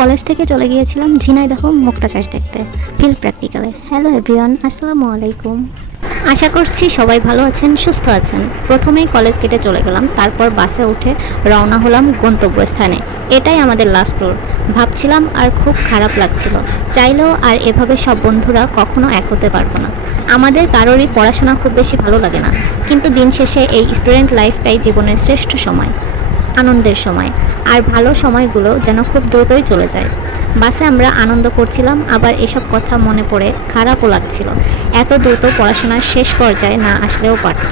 College থেকে চলে গিয়েছিলাম ঝিনাইদহ মুক্তা চাষ দেখতে ফিল্ড প্র্যাকটিক্যালে। হ্যালো এভরিওয়ান, আসসালামু আলাইকুম। আশা করছি সবাই ভালো আছেন, সুস্থ আছেন। প্রথমেই কলেজ গেটে চলে গেলাম, তারপর বাসে উঠে রওনা হলাম গন্তব্যস্থানে। এটাই আমাদের লাস্ট ট্যুর। ভাবছিলাম আর খুব খারাপ লাগছিল, চাইলেও আর এভাবে সব বন্ধুরা কখনো এক হতে পারবো না। আমাদের কারোরই পড়াশোনা খুব বেশি ভালো লাগে না, কিন্তু দিন শেষে এই স্টুডেন্ট লাইফটাই জীবনের শ্রেষ্ঠ সময়, আনন্দের সময়। আর ভালো সময়গুলো যেন খুব দ্রুতই চলে যায়। বাসে আমরা আনন্দ করছিলাম, আবার এসব কথা মনে পড়ে খারাপও লাগছিল। এত দ্রুত পড়াশোনার শেষ পর্যায়ে না আসলেও পারত।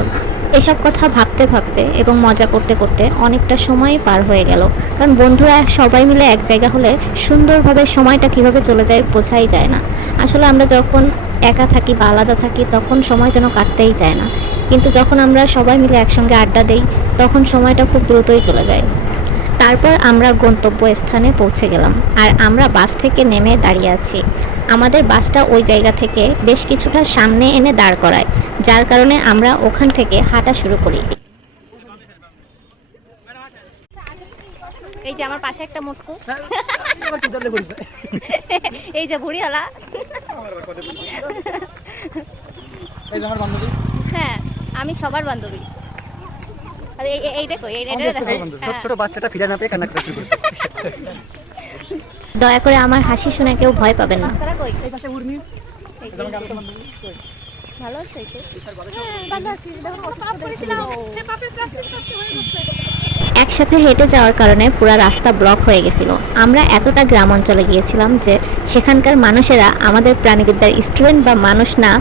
এসব কথা ভাবতে ভাবতে এবং মজা করতে করতে অনেকটা সময়ই পার হয়ে গেল। কারণ বন্ধুরা সবাই মিলে এক জায়গা হলে সুন্দরভাবে সময়টা কিভাবে চলে যায় বোঝাই যায় না। আসলে আমরা যখন একা থাকি বা আলাদা থাকি তখন সময় যেন কাটতেই চায় না, কিন্তু যখন আমরা সবাই মিলে একসঙ্গে আড্ডা দেই তখন সময়টা খুব দ্রুতই চলে যায়। তারপর আমরা গন্তব্যস্থানে পৌঁছে গেলাম, আর আমরা বাস থেকে নেমে দাঁড়িয়ে আছি। আমাদের বাসটা ওই জায়গা থেকে বেশ কিছুটা সামনে এনে দাঁড় করায়, যার কারণে আমরা ওখান থেকে হাঁটা শুরু করি। এই যে আমার পাশে একটা মোটকু, এই যে বুড়িওয়ালা, হ্যাঁ আমি সবার বান্ধবী। দয়া করে আমার হাসি শুনে কেউ ভয় পাবেন না। একসাথে হেঁটে যাওয়ার কারণে পুরো রাস্তা ব্লক হয়ে গেছিল। আমরা এতটা গ্রাম অঞ্চলে গিয়েছিলাম যে সেখানকার মানুষেরা আমাদের প্রাণীবিদ্যার স্টুডেন্ট বা মানুষ না,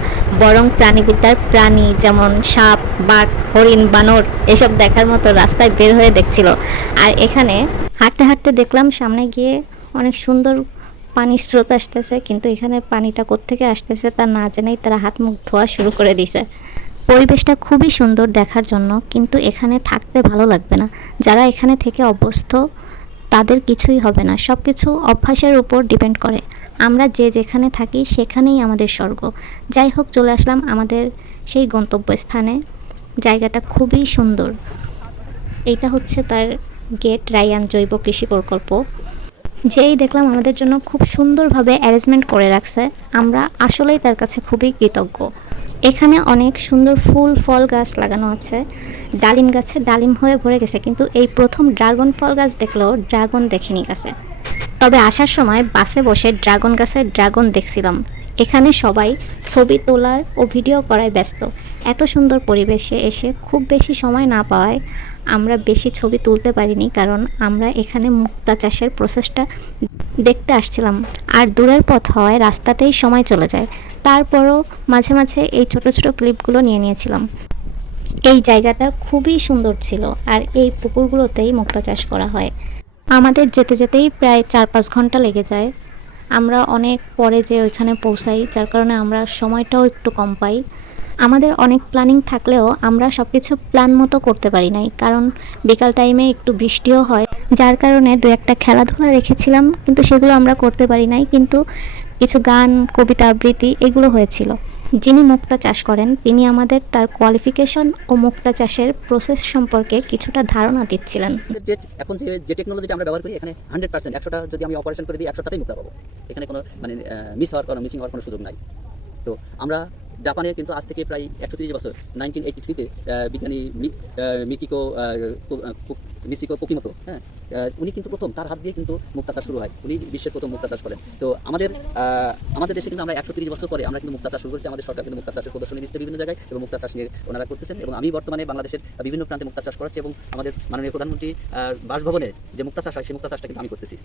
বরং প্রাণীবিদ্যার প্রাণী যেমন সাপ, বাঘ, হরিণ, বানর এসব দেখার মতো রাস্তায় বের হয়ে দেখছিল। আর এখানে হাঁটতে হাঁটতে দেখলাম সামনে গিয়ে অনেক সুন্দর পানির স্রোত আসতেছে, কিন্তু এখানে পানিটা কোত্থেকে আসতেছে তা না জেনেই তারা হাত মুখ ধোয়া শুরু করে দিয়েছে। পরিবেশটা খুবই সুন্দর দেখার জন্য, কিন্তু এখানে থাকতে ভালো লাগবে না। যারা এখানে থেকে অভ্যস্ত তাদের কিছুই হবে না, সব কিছু অভ্যাসের উপর ডিপেন্ড করে। আমরা যে যেখানে থাকি সেখানেই আমাদের স্বর্গ। যাই হোক, চলে আসলাম আমাদের সেই গন্তব্যস্থানে। জায়গাটা খুবই সুন্দর। এইটা হচ্ছে তার গেট, রায়ান জৈব কৃষি প্রকল্প। যেই দেখলাম আমাদের জন্য খুব সুন্দরভাবে অ্যারেঞ্জমেন্ট করে রাখছে, আমরা আসলেই তার কাছে খুবই কৃতজ্ঞ। এখানে অনেক সুন্দর ফুল ফল গাছ লাগানো আছে। ডালিম গাছে ডালিম হয়ে ভরে গেছে, কিন্তু এই প্রথম ড্রাগন ফল গাছ দেখলেও ড্রাগন দেখিনি গাছে। তবে আসার সময় বাসে বসে ড্রাগন গাছের ড্রাগন দেখছিলাম। এখানে সবাই ছবি তোলার ও ভিডিও করায় ব্যস্ত। এত সুন্দর পরিবেশে এসে খুব বেশি সময় না পাওয়ায় আমরা বেশি ছবি তুলতে পারিনি, কারণ আমরা এখানে মুক্তা চাষের প্রসেসটা দেখতে আসছিলাম। আর দূরের পথ হওয়ায় রাস্তাতেই সময় চলে যায়। তারপরও মাঝে মাঝে এই ছোট ছোট ক্লিপগুলো নিয়ে নিয়েছিলাম। এই জায়গাটা খুবই সুন্দর ছিল, আর এই পুকুরগুলোতেই মুক্তা চাষ করা হয়। আমাদের যেতে যেতেই প্রায় 4-5 ঘন্টা লেগে যায়। আমরা অনেক পরে যে ওইখানে পৌঁছাই, যার কারণে আমরা সময়টাও একটু কম পাই। আমাদের অনেক প্ল্যানিং থাকলেও আমরা সব কিছু প্ল্যান মতো করতে পারি নাই, কারণ বিকাল টাইমে একটু বৃষ্টিও হয়, যার কারণে 2-1টা খেলাধুলা রেখেছিলাম, কিন্তু সেগুলো আমরা করতে পারি নাই। কিন্তু কিছু গান, কবিতা আবৃত্তি এগুলো হয়েছিল। যিনি মুক্তা চাষ করেন তিনি আমাদের তার কোয়ালিফিকেশন ও মুক্তা চাষের প্রসেস সম্পর্কে কিছুটা ধারণা দিচ্ছিলেন। এখন যে টেকনোলজিটা আমরা ব্যবহার করি, এখানে 100% 100টা যদি আমি অপারেশন করে দিই 100টাতেই মুক্তা পাবো। এখানে কোনো মিসিং হওয়ার কোনো সুযোগ নাই। তো আমরা জাপানে কিন্তু আজ থেকে প্রায় 130 বছর 1983-তে বিজ্ঞানী মিসিকো কোকিমোতো, হ্যাঁ, উনি কিন্তু প্রথম তার হাত দিয়ে কিন্তু মুক্তা চাষ শুরু হয়। উনি বিশ্বের প্রথম মুক্তা চাষ করেন। তো আমাদের দেশে কিন্তু আমরা 130 বছর পরে আমরা কিন্তু মুক্তা চাষ শুরু করেছি। আমাদের সরকার কিন্তু মুক্তা চাষের প্রদর্শনী দিচ্ছে বিভিন্ন জায়গায়, এবং মুক্তা চাষ নিয়ে ওনারা করতেছেন। এবং আমি বর্তমানে বাংলাদেশের বিভিন্ন প্রান্তে মুক্তা চাষ করাচ্ছি, এবং আমাদের মাননীয় প্রধানমন্ত্রী বাসভবনে যে মুক্তা চাষ হয় সেই মুক্তা চাষটা কিন্তু আমি করতেছি।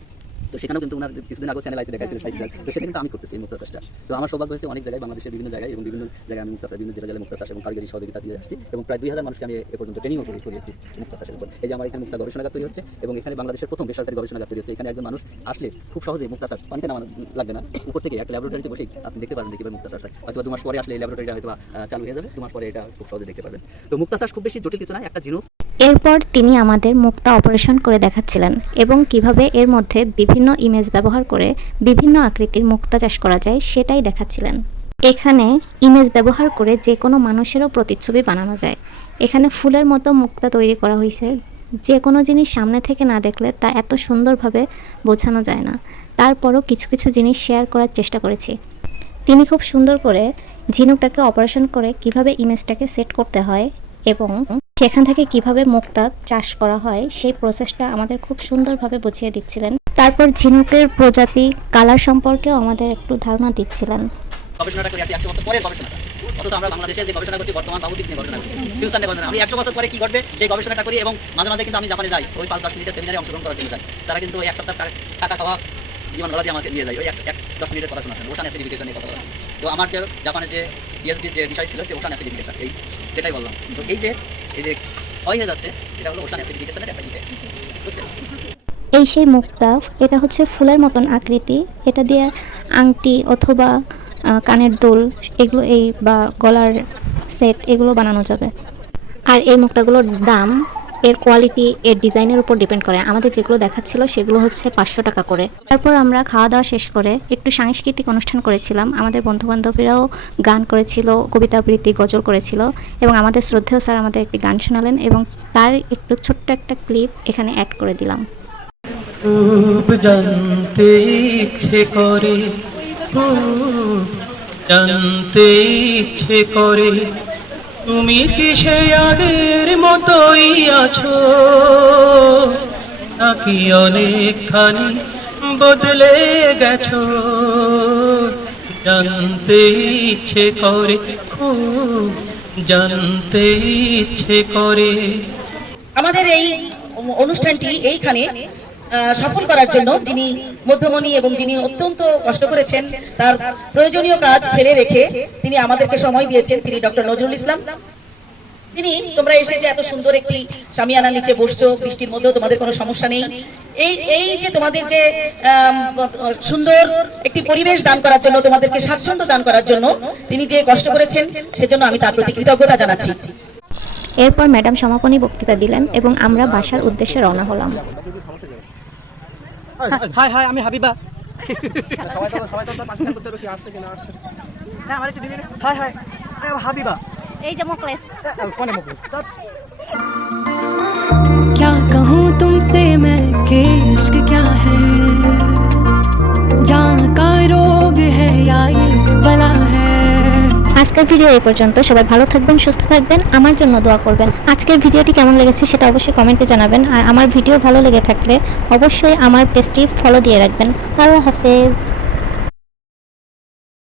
তো সেখানেও কিন্তু ওনার কিছুদিন আগে চ্যানেল আইতে দেখাইছিল 60 লাখ। তো সেটা কিন্তু আমি করতেছি এই মুক্তা চাষটা। তো আমার সৌভাগ্য হয়েছে অনেক জায়গায়, বাংলাদেশের বিভিন্ন জায়গায় এবং বিভিন্ন জায়গায় আমি মুক্তা চাষ, বিভিন্ন জেলায় মুক্তা চাষ এবং কারিগরি সহযোগিতা দিয়ে আসছি, এবং প্রায় 2000 মানুষকে আমি এ পর্যন্ত ট্রেনিংও করিয়েছি মুক্তা চাষের উপর। এই যে আমার এখানে মুক্তা গবেষণাগার তৈরি হচ্ছে, এবং এখানে বাংলাদেশের প্রথম বেসরকারি গবেষণাগার তৈরি হচ্ছে। এখানে একজন মানুষ আসলে খুব সহজে মুক্তা চাষ পানিতে নামানো লাগবে না, উপর থেকে একটা ল্যাবরেটরিতে বসেই আপনি দেখতে পারবেন যে কীভাবে মুক্তা চাষ হয়। হয়তো 2 মাস পরে আসলে এই ল্যাবরেটরিটা হয়তো চালু হয়ে যাবে, 2 মাস পরে এটা খুব সহজে দেখতে পারবেন। তো মুক্তা চাষ খুব বেশি জটিল কিছু না, একটা ঝিনুক। এরপর তিনি আমাদের মুক্তা অপারেশন করে দেখাচ্ছিলেন, এবং কিভাবে এর মধ্যে বিভিন্ন ইমেজ ব্যবহার করে বিভিন্ন আকৃতির মুক্তা চাষ করা যায় সেটাই দেখাচ্ছিলেন। এখানে ইমেজ ব্যবহার করে যে কোনো মানুষেরও প্রতিচ্ছবি বানানো যায়। এখানে ফুলের মতো মুক্তা তৈরি করা হয়েছে, যে কোনো জিনিস সামনে থেকে না দেখলে তা এত সুন্দরভাবে বোঝানো যায় না। তারপরও কিছু কিছু জিনিস শেয়ার করার চেষ্টা করেছি। তিনি খুব সুন্দর করে ঝিনুকটাকে অপারেশন করে কিভাবে ইমেজটাকে সেট করতে হয় এবং সেখান থেকে কিভাবে মুক্তা চাষ করা হয় সেই প্রসেসটা আমাদের খুব সুন্দরভাবে বুঝিয়ে দিচ্ছিলেন। তারপর ঝিনুকের প্রজাতি কালার সম্পর্কেও আমাদের একটু ধারণা দিচ্ছিলেন। গবেষণাটা করি আজকে 100 বছর পরে গবেষণাটা, অথচ আমরা বাংলাদেশে যে গবেষণা করছি বর্তমান বাহুদ্বীপ নিয়ে গবেষণা করি, ফিউচার নিয়ে গবেষণা। আমি 100 বছর পরে কি ঘটবে সেই গবেষণাটা করি এবং মাঝে মাঝে কিন্তু আমি জাপানে যাই, ওই 5-10 মিনিটের সেমিনারে অংশগ্রহণ করার জন্য যাই। তারা কিন্তু ওই 1 সপ্তাহ টাকা খাওয়া বিমান ভাড়া দিয়ে আমাকে নিয়ে যায়, ওই 10 মিনিটের কথা শোনাচ্ছেন ওশান অ্যাসিডিফিকেশন নিয়ে কথা বলা। তো আমার যে জাপানে যে পিএইচডি যে বিষয় ছিল সে ওশান অ্যাসিডিফিকেশন, এই যেটাই বললাম। তো এই যে ক্ষয় হয়ে যাচ্ছে, এটা হলো ওশান অ্যাসিডিফিকেশনের একটা ইফেক্ট, বুঝছেন? এই সেই মুক্তা, এটা হচ্ছে ফুলের মতন আকৃতি। এটা দিয়ে আংটি অথবা কানের দুল এগুলো বা গলার সেট এগুলো বানানো যাবে। আর এই মুক্তাগুলোর দাম এর কোয়ালিটি এর ডিজাইনের উপর ডিপেন্ড করে। আমাদের যেগুলো দেখাচ্ছিল সেগুলো হচ্ছে 500 টাকা করে। তারপর আমরা খাওয়া দাওয়া শেষ করে একটু সাংস্কৃতিক অনুষ্ঠান করেছিলাম। আমাদের বন্ধুবান্ধবীরাও গান করেছিল, কবিতা আবৃত্তি, গজল করেছিল এবং আমাদের শ্রদ্ধেয় স্যার আমাদের একটি গান শোনালেন এবং তার একটু ছোট্ট একটা ক্লিপ এখানে অ্যাড করে দিলাম। খুব জানতে ইচ্ছে করে, খুব জানতে ইচ্ছে করে, তুমি কি সে আগের মতোই আছো নাকি অনেকখানি বদলে গেছো? জানতে ইচ্ছে করে, খুব জানতে ইচ্ছে করে। আমাদের এই অনুষ্ঠানটি এইখানে সফল করার জন্য যিনি মধ্যমণি এবং যিনি অত্যন্ত কষ্ট করেছেন, তার প্রয়োজনীয় কাজ ফেলে রেখে তিনি আমাদেরকে সময় দিয়েছেন, তিনি ডক্টর নজরুল ইসলাম। তোমরা এসে যে এত সুন্দর একটি সামিয়ানার নিচে বসছো, বৃষ্টির মধ্যেও তোমাদের কোনো সমস্যা নেই। এই যে তোমাদের যে সুন্দর একটি পরিবেশ দান করার জন্য, তোমাদেরকে স্বাচ্ছন্দ্য দান করার জন্য তিনি যে কষ্ট করেছেন, সেজন্য আমি তার প্রতি কৃতজ্ঞতা জানাচ্ছি। এরপর ম্যাডাম সমাপনী বক্তৃতা দিলেন এবং আমরা বাসার উদ্দেশ্যে রওনা হলাম। হাই হাই, আমি হাবিবা। হ্যাঁ, আমার একটু দিবি। High high, Habiba. এই যে মোকলেস। কোনে মুখলিস? क्या कहूँ तुमसे मैं कि इश्क क्या है, जान का रोग है या ये बला है। আজকের ভিডিও এই পর্যন্ত। সবাই ভালো থাকবেন, সুস্থ থাকবেন, আমার জন্য দোয়া করবেন। আজকের ভিডিওটি কেমন লেগেছে সেটা অবশ্যই কমেন্টে জানাবেন। আর আমার ভিডিও ভালো লেগে থাকলে অবশ্যই আমার পেজটি ফলো দিয়ে রাখবেন। আল্লাহ হাফেজ।